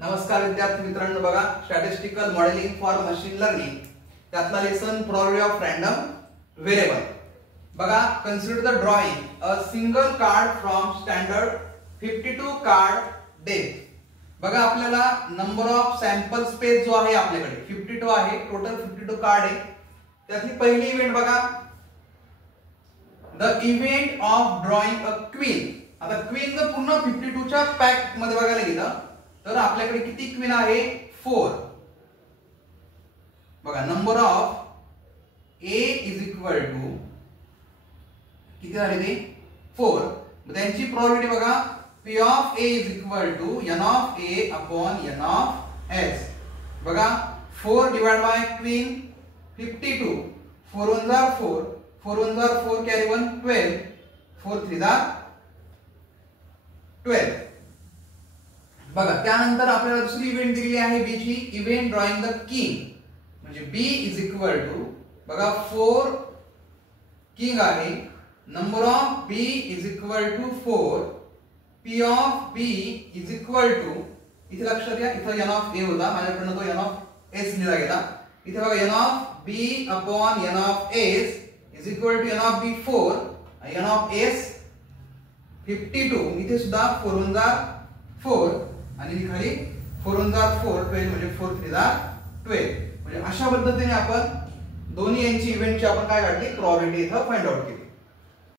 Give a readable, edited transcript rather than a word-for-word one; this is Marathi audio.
नमस्कार विद्यार्थी मित्रांनो, बघा statistical modelling for machine learning त्यातला lesson probability of random variable. बघा, consider the drawing a single card from standard 52 card depth. बघा, आपल्याला नंबर ऑफ सॅम्पल स्पेस जो आहे आपल्याकडे 52 आहे, टोटल 52 कार्ड आहे. त्यातली पहिली इव्हेंट बघा, the event of drawing a queen. आता क्वीन जर पूर्ण 52 च्या पॅक मध्ये बघायला गेलं तर आपल्याकडे किती क्वीन आहे? 4. बघा, number of A is equal to किती झाले ते? 4. त्यांची प्रोबॅबिलिटी बघा, P of A is equal to N of A upon N of S. बघा, 4 डिवाइड बाय क्वीन 52. 4 1 जार 4, 4 1 जार 4 कॅरी 1 12, 4 3 जार 12. बघा, त्यानंतर आपल्याला दुसरी इव्हेंट दिलेली आहे बी ची, इव्हेंट ड्रॉइंग द किंग. म्हणजे बी इज इक्वल टू बघा 4 किंग आहे, number of B is equal to 4, P of B is equal to, इथे लक्षात घ्या, इथे एन ऑफ ए होता, माझ्याकडनं तो एन ऑफ एस लिहिला गेला. इथे बघा N of B upon N of S is equal to N of B 4, N of S 52. इथे सुद्धा 4 1 जार 4 आणि खाली 4 1 जार 4 12 म्हणजे 4 3 जार 12. म्हणजे अशा पद्धतीने आपण दोन्ही यांची इव्हेंटची आपण काय काढली? प्रोबॅबिलिटी इथं फाइंड आउट केली.